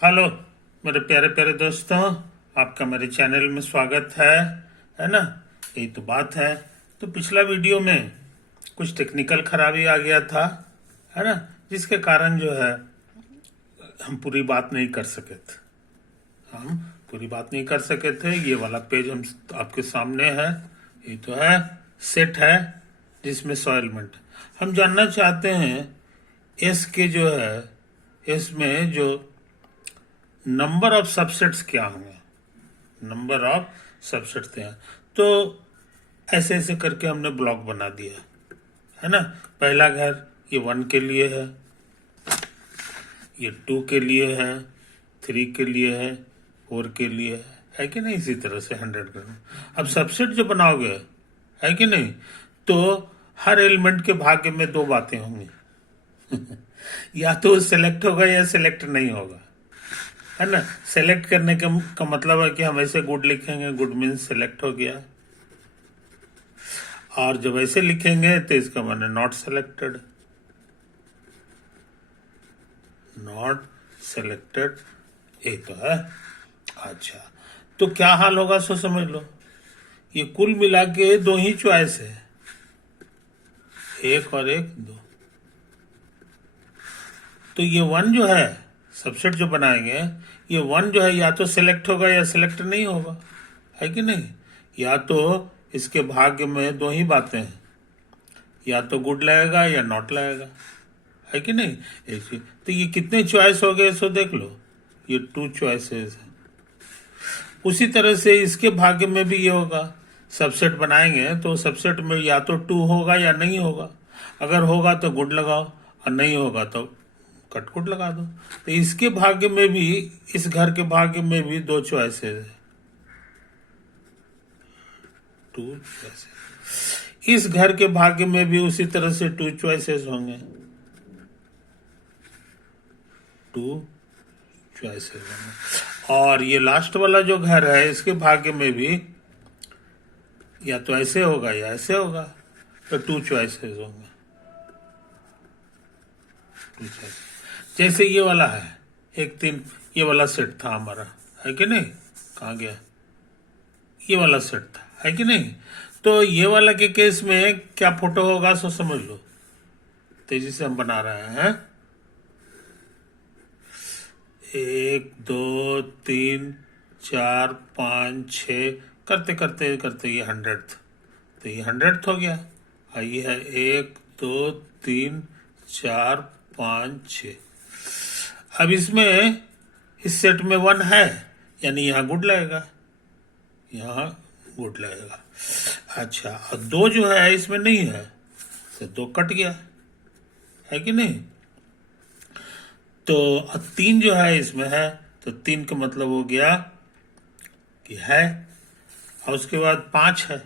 Hello मेरे प्यारे प्यारे दोस्तों, आपका मेरे चैनल में स्वागत है ना। यही तो बात है। तो पिछला वीडियो में कुछ टेक्निकल खराबी आ गया था, है ना, जिसके कारण जो है हम पूरी बात नहीं कर सके थे। हम पूरी बात नहीं कर सके थे। ये वाला पेज हम आपके सामने है। ये तो है, सेट है जिसमें 100 एलिमेंट। हम जानना चाहते हैं एस के जो है, इसमें जो नंबर ऑफ सबसेट्स क्या होंगे, नंबर ऑफ सबसेट्स क्या। तो ऐसे ऐसे करके हमने ब्लॉक बना दिया, है ना। पहला घर ये 1 के लिए है, ये 2 के लिए है, 3 के लिए है, 4 के लिए है कि नहीं। इसी तरह से 100 करो। अब सबसेट जो बनाओगे, है कि नहीं, तो हर एलिमेंट के भाग्य में दो बातें होंगी या तो सेलेक्ट होगा या सेलेक्ट नहीं होगा, है ना। सेलेक्ट करने का मतलब है कि हम ऐसे गुड लिखेंगे, गुड मीन्स सेलेक्ट हो गया। और जब ऐसे लिखेंगे तो इसका माने नॉट सेलेक्टेड, नॉट सेलेक्टेड। ये तो है। अच्छा, तो क्या हाल होगा सो समझ लो। ये कुल मिला के दो ही चॉइस है, एक और एक, दो। तो ये 1 जो है, सबसेट जो बनाएंगे, ये 1 जो है या तो सिलेक्ट होगा या सिलेक्ट नहीं होगा, है कि नहीं। या तो इसके भाग्य में दो ही बातें हैं, या तो गुड लगेगा या नॉट लगेगा, है कि नहीं। ऐसी तो ये कितने चॉइस हो गए सो देख लो, ये 2 चॉइसेस है। उसी तरह से इसके भाग्य में भी ये होगा। सबसेट बनाएंगे तो सबसेट में या तो 2 होगा या नहीं होगा। अगर होगा तो गुड लगाओ और नहीं होगा तो कटकुट लगा दो। तो इसके भाग्य में भी, इस घर के भाग्य में भी 2 चॉइसेस है, 2 चॉइसेस। इस घर के भाग्य में भी उसी तरह से 2 चॉइसेस होंगे, 2 चॉइसेस होंगे। और ये लास्ट वाला जो घर है, इसके भाग्य में भी या तो ऐसे होगा या ऐसे होगा, तो 2 चॉइसेस होंगे, 2 चॉइसेस। जैसे ये वाला है, 1 3, ये वाला सेट था हमारा, है कि नहीं। कहाँ गया, ये वाला सेट था, है कि नहीं। तो ये वाला के केस में क्या फोटो होगा सो समझ लो। तेजी से हम बना रहे हैं। 1 2 3 4 5 6 करते करते करते ये 100, तो ये 100 हो गया। और ये है 1 2 3 4 5 6। अब इसमें, इस सेट में 1 है, यानी यहाँ गुड लगेगा, यहाँ गुड लगेगा। अच्छा, और 2 जो है इसमें नहीं है, तो 2 कट गया, है कि नहीं। तो 3 जो है इसमें है, तो 3 का मतलब हो गया कि है। और उसके बाद 5 है,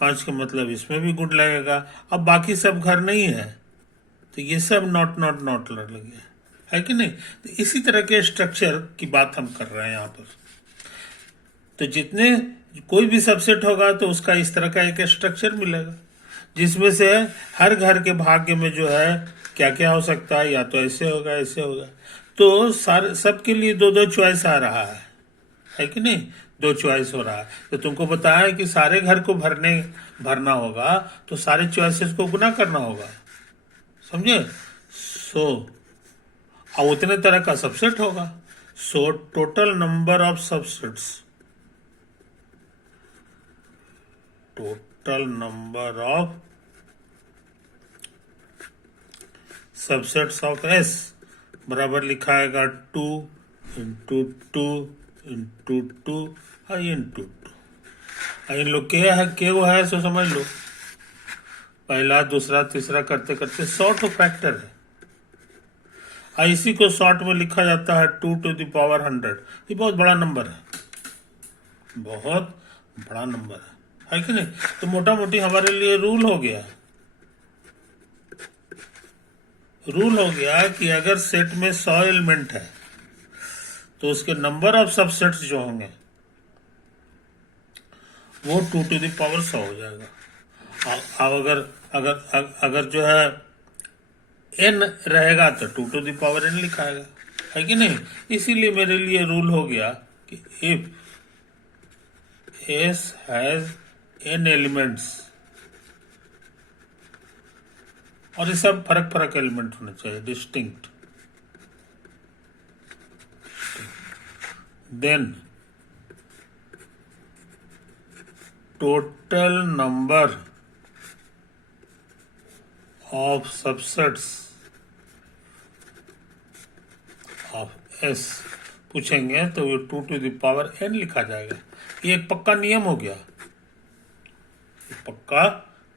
5 का मतलब इसमें भी गुड लगेगा। अब बाकी सब घर नहीं है, तो ये सब नॉट नॉट नॉट लग गया, है कि नहीं। तो इसी तरह के स्ट्रक्चर की बात हम कर रहे हैं यहाँ पर। तो जितने कोई भी सबसेट होगा तो उसका इस तरह का एक स्ट्रक्चर मिलेगा, जिसमें से हर घर के भाग्य में जो है क्या क्या हो सकता है, या तो ऐसे होगा ऐसे होगा। तो सारे सबके लिए 2 2 चॉइस आ रहा है कि नहीं। 2 चॉइस हो रहा है। तो तुमको बताया कि सारे घर को भरना होगा, तो सारे चॉइसेस को गुना करना होगा, समझे। सो अब उतने तरह का सबसेट होगा। So total number of subsets, total number of subsets of S बराबर लिखाएगा 2 इंटू 2 इंटू 2 इंटू 2। इन लोग के है, के वो है सो समझ लो। पहला दूसरा तीसरा करते करते 100 तो फैक्टर है। और इसी को शॉर्ट में लिखा जाता है 2 टू द पावर 100। ये बहुत बड़ा नंबर है, बहुत बड़ा नंबर है कि नहीं। तो मोटा मोटी हमारे लिए रूल हो गया, रूल हो गया कि अगर सेट में 100 एलिमेंट है तो उसके नंबर ऑफ सबसेट्स जो होंगे वो 2 टू द पावर 100 हो जाएगा। अब अगर अगर अगर जो है n रहेगा तो 2 टू द पावर n लिखाएगा, है कि नहीं। इसीलिए मेरे लिए रूल हो गया कि if S has n elements, और ये सब फर्क फर्क एलिमेंट होने चाहिए, distinct, then total number of subsets of S पूछेंगे तो ये 2 to the power n लिखा जाएगा। ये एक पक्का नियम हो गया, पक्का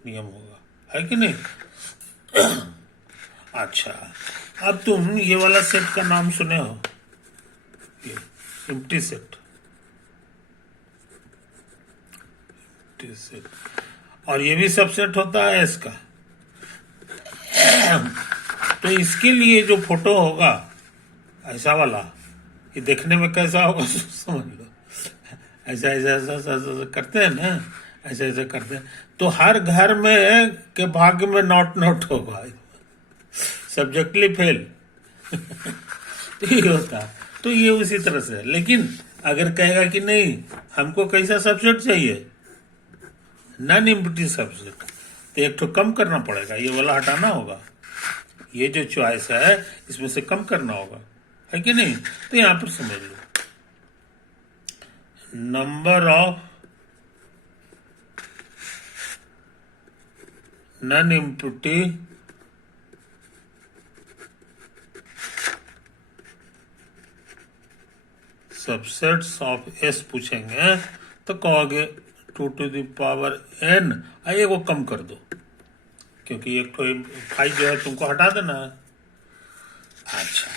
नियम होगा, है कि नहीं। अच्छा, अब तुम ये वाला सेट का नाम सुने हो, ये एम्प्टी सेट, और ये भी सबसेट होता है इसका। तो इसके लिए जो फोटो होगा ऐसा वाला, ये देखने में कैसा होगा समझ लो, ऐसा ऐसा ऐसा ऐसा, ऐसा करते हैं ना, ऐसा ऐसा करते हैं, तो हर घर में के भाग्य में नॉट नॉट होगा, सब्जेक्टली फेल। तो ये होता, तो ये उसी तरह से। लेकिन अगर कहेगा कि नहीं हमको कैसा सबसेट चाहिए, नॉन एम्प्टी सबसेट, तो एक तो कम करना पड़ेगा, ये वाला हटाना होगा, ये जो चॉइस है इसमें से कम करना होगा, है कि नहीं। तो यहां पर समझ लो, number of non empty subsets of S पूछेंगे तो कहोगे 2 to the power n, आइए वो कम कर दो, क्योंकि एक तो 5 जो है तुमको हटा देना है। अच्छा,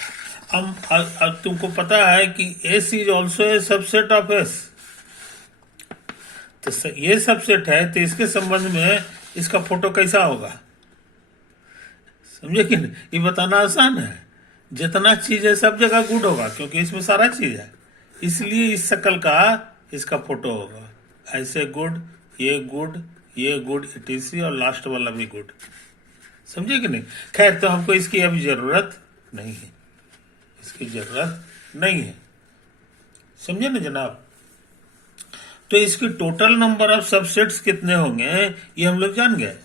अब तुमको पता है कि S is also a subset of S, तो ये सबसेट है, तो इसके संबंध में इसका फोटो कैसा होगा, समझे कि नहीं। ये बताना आसान है, जितना चीज है सब जगह गुड होगा, क्योंकि इसमें सारा चीज है, इसलिए इस शकल का इसका फोटो होगा, ऐसे गुड, ये गुड, ये गुड, etc, और लास्ट वाला भी गुड, समझे कि नहीं। खैर, तो हमको इसकी अभी जरूरत नहीं है, इसकी जरूरत नहीं है, समझे ना जनाब। तो इसकी टोटल नंबर ऑफ सबसेट्स कितने होंगे ये हम लोग जान गए।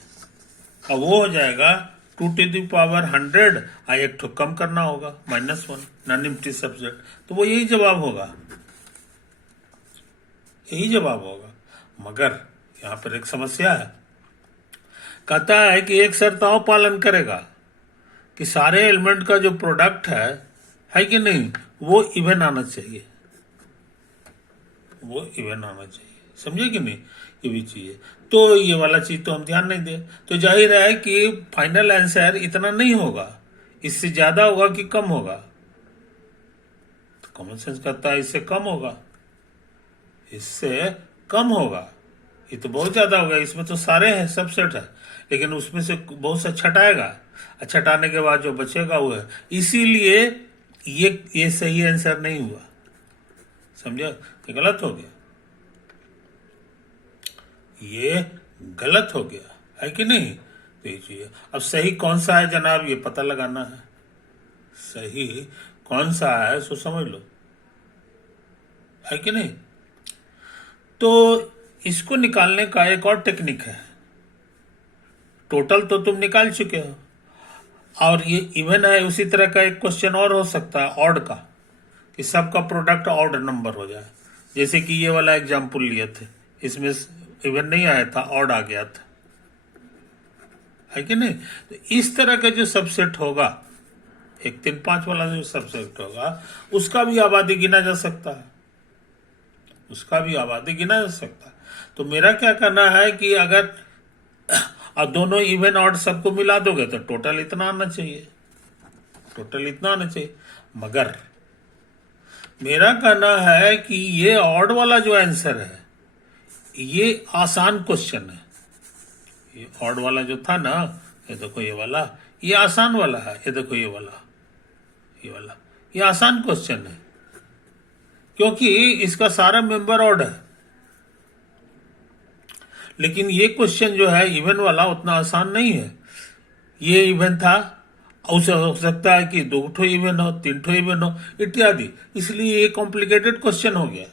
अब वो हो जाएगा 2 to the power 100, एक ठो कम करना होगा, -1, नॉन एम्प्टी सबसेट, तो वो यही जवाब होगा, यही जवाब होगा। मगर यहां पर एक समस्या है, कहता है कि एक शर्त और पालन करेगा कि सारे एलिमेंट का जो प्रोडक्ट है कि नहीं, वो इवन आना चाहिए, वो इवन आना चाहिए, समझे कि नहीं, ये भी चाहिए। तो ये वाला चीज तो हम ध्यान नहीं दे, तो जाहिर है कि फाइनल आंसर इतना नहीं होगा, इससे ज्यादा होगा कि कम होगा, तो कॉमन सेंस कहता है इससे कम होगा, इससे कम होगा, ये तो बहुत ज्यादा होगा, इसमें तो सारे हैं सबसेट है, लेकिन उसमें से बहुत सा छटाएगा, छटाने के बाद जो बचेगा वो है, इसीलिए ये सही आंसर नहीं हुआ, समझा, कि गलत हो गया, ये गलत हो गया, है कि नहीं। तो ये चाहिए, अब सही कौन सा है जनाब, ये पता लगाना है, सही कौन सा है सो समझ लो, है कि नहीं। तो इसको निकालने का एक और टेक्निक है, टोटल तो तुम निकाल चुके हो, और ये इवन है, उसी तरह का एक क्वेश्चन और हो सकता है ऑड का, कि सबका प्रोडक्ट ऑड नंबर हो जाए, जैसे कि ये वाला एग्जाम्पल लिए थे, इसमें इवन नहीं आया था, ऑड आ गया था, है कि नहीं। तो इस तरह का जो सबसेट होगा, 1 3 5 वाला जो सबसेट होगा, उसका भी आबादी गिना जा सकता है, उसका भी आबादी गिना जा सकता है। तो मेरा क्या करना है कि अगर अब दोनों इवन ऑड सबको मिला दोगे तो टोटल इतना आना चाहिए, टोटल इतना आना चाहिए। मगर मेरा कहना है कि ये ऑड वाला जो आंसर है ये आसान क्वेश्चन है, ये ऑड वाला जो था ना, ये देखो ये वाला, ये आसान वाला है, ये देखो ये वाला, ये वाला, ये आसान क्वेश्चन है, क्योंकि इसका सारा मेंबर ऑड है। लेकिन ये क्वेश्चन जो है इवन वाला उतना आसान नहीं है, ये इवन था उसे हो सकता है कि 2 ठो इवन हो, 3 ठो इवन हो, इत्यादि। इसलिए ये कॉम्प्लिकेटेड क्वेश्चन हो गया।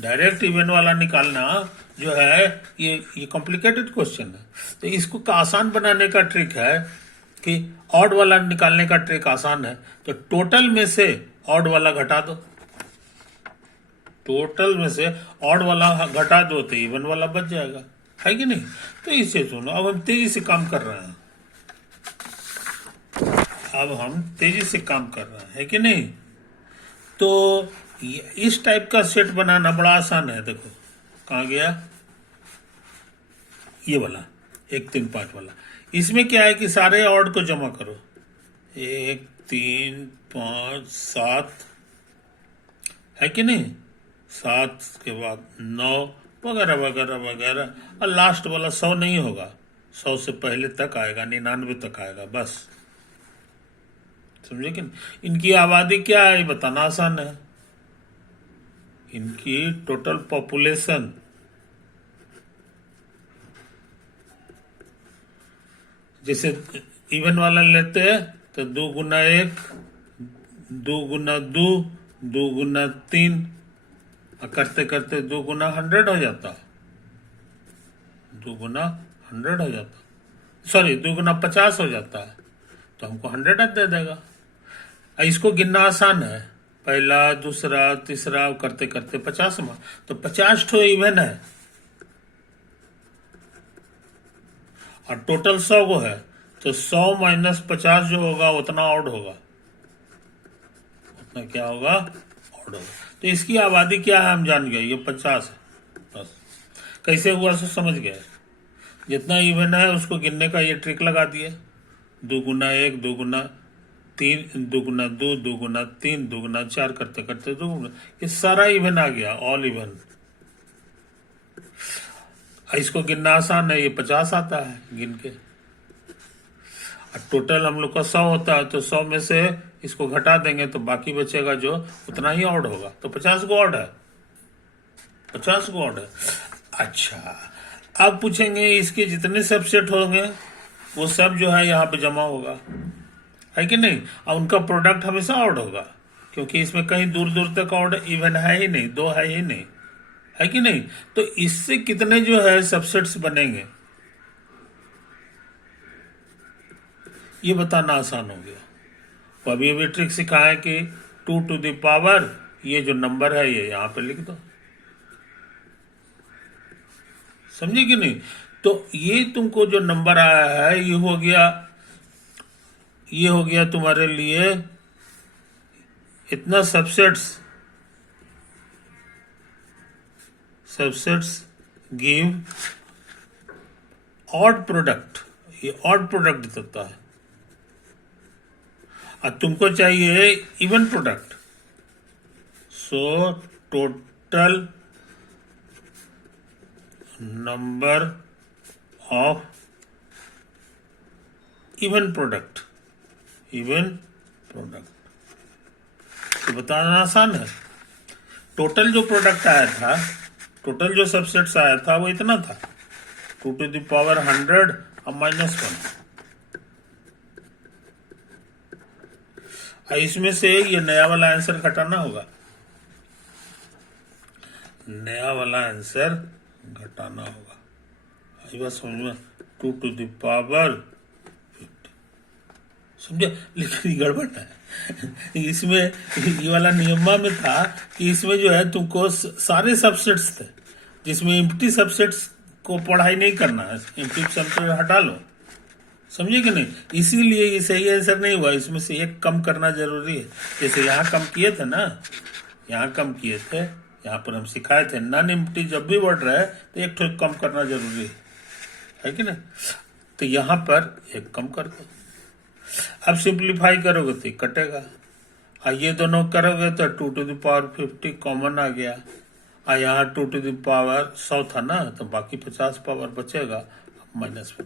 डायरेक्ट इवन वाला निकालना जो है ये कॉम्प्लिकेटेड क्वेश्चन है। तो इसको का आसान बनाने का ट्रिक है कि ऑड वाला निकालने का ट्रिक आसान है। तो टोटल में से ऑड वाला घटा दो, टोटल में से ऑड वाला घटा दो तो इवन वाला बच जाएगा, है कि नहीं। तो इसे सुनो, अब हम तेजी से काम कर रहे हैं, अब हम तेजी से काम कर रहे हैं, है कि नहीं। तो इस टाइप का सेट बनाना बड़ा आसान है। देखो कहाँ गया ये वाला 1 3 5 वाला। इसमें क्या है कि सारे ऑड को जमा करो, 1 3 5 7, है कि नहीं, 7 के बाद 9 वगैरह वगैरह वगैरह, और लास्ट वाला 100 नहीं होगा, 100 से पहले तक आएगा, 99 तक आएगा, बस। समझे कि नहीं। इनकी आबादी क्या है ये बताना आसान है। इनकी टोटल पॉपुलेशन जैसे इवन वाला लेते हैं तो 2 गुना 1, 2 गुना 2, 2 गुना 3, करते करते 2 गुना 100 हो जाता, 2 गुना 100 हो जाता, सॉरी 2 गुना 50 हो जाता है, तो हमको 100 दे देगा। इसको गिनना आसान है, पहला दूसरा तीसरा करते करते 50वां, तो 50 ठो इवन है और टोटल 100 को है, तो 100 माइनस 50 जो होगा उतना ऑड होगा, उतना क्या होगा, ऑड होगा। तो इसकी आबादी क्या है हम जान गए, ये 50 है, बस। कैसे हुआ सो समझ गए। जितना इवन है उसको गिनने का ये ट्रिक लगा दिए, 2 गुना 1, 2 गुना 3, 2 गुना 2, 2 गुना 3, 2 गुना 4 करते करते 2 गुना, ये सारा इवन आ गया, ऑल इवन। इसको गिनना आसान है, ये 50 आता है गिन के। टोटल हम लोग का 100 होता है, तो 100 में से इसको घटा देंगे तो बाकी बचेगा जो, उतना ही ऑड होगा, तो 50 को ऑड है, 50 को ऑड है। अच्छा, अब पूछेंगे इसके जितने सबसेट होंगे वो सब जो है यहाँ पे जमा होगा, है कि नहीं। और उनका प्रोडक्ट हमेशा ऑड होगा, क्योंकि इसमें कहीं दूर दूर तक ऑड इवन है ही नहीं, 2 है ही नहीं, है कि नहीं। तो इससे कितने जो है सबसेट्स बनेंगे ये बताना आसान हो गया। तो अभी अभी ट्रिक सिखाया कि 2 टू द पावर, ये जो नंबर है ये यहां पे लिख दो, समझे कि नहीं। तो ये तुमको जो नंबर आया है ये हो गया, ये हो गया तुम्हारे लिए इतना subsets, subsets give odd product, ये ऑड प्रोडक्ट देता है। और तुमको चाहिए even product, so total number of even product, even product. तो बताना आसान है। टोटल जो प्रोडक्ट आया था, टोटल जो सबसेट्स आया था वो इतना था, 2 टू द पावर 100 और -1। इसमें से ये नया वाला आंसर घटाना होगा, नया वाला आंसर घटाना होगा। आई बात समझ में, 2 टू द पावर 50, समझे। लेकिन ये गड़बड़ है इसमें, ये वाला नियमा में था कि इसमें जो है तुमको सारे सबसेट्स थे, जिसमें एम्प्टी सबसेट्स को पढ़ाई नहीं करना है, एम्प्टी सबसेट हटा लो, समझे कि नहीं। इसीलिए ये सही आंसर नहीं हुआ, इसमें से एक कम करना जरूरी है। जैसे यहाँ कम किए थे ना, यहाँ कम किए थे, यहाँ पर हम सिखाए थे नॉन एम्प्टी जब भी बढ़ रहा है तो एक ठोक कम करना जरूरी है कि नहीं। तो यहाँ पर एक कम कर दो। अब सिंप्लीफाई करोगे तो कटेगा, और ये दोनों करोगे तो 2 टू द पावर 50 कॉमन आ गया, और यहाँ 2 टू द पावर 100 था ना, तो बाकी 50 पावर बचेगा -50।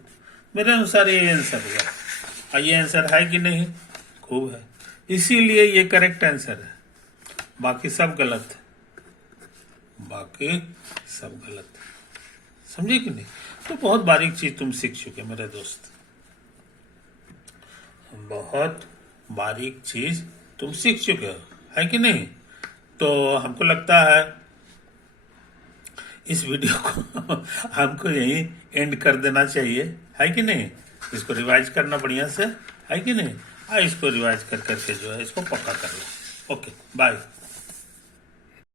मेरे अनुसार ये आंसर हुआ, और ये आंसर है कि नहीं, खूब है, इसीलिए ये करेक्ट आंसर है, बाकी सब गलत है, बाकी सब गलत है, समझे कि नहीं। तो बहुत बारीक चीज तुम सीख चुके मेरे दोस्त। बहुत बारीक चीज तुम सीख चुके हो, है कि नहीं? तो हमको लगता है इस वीडियो को हमको यहीं एंड कर देना चाहिए, है कि नहीं? इसको रिवाइज करना बढ़िया से, है कि नहीं? हाँ, इसको रिवाइज कर करके जो है इसको पक्का कर लो। Okay, bye.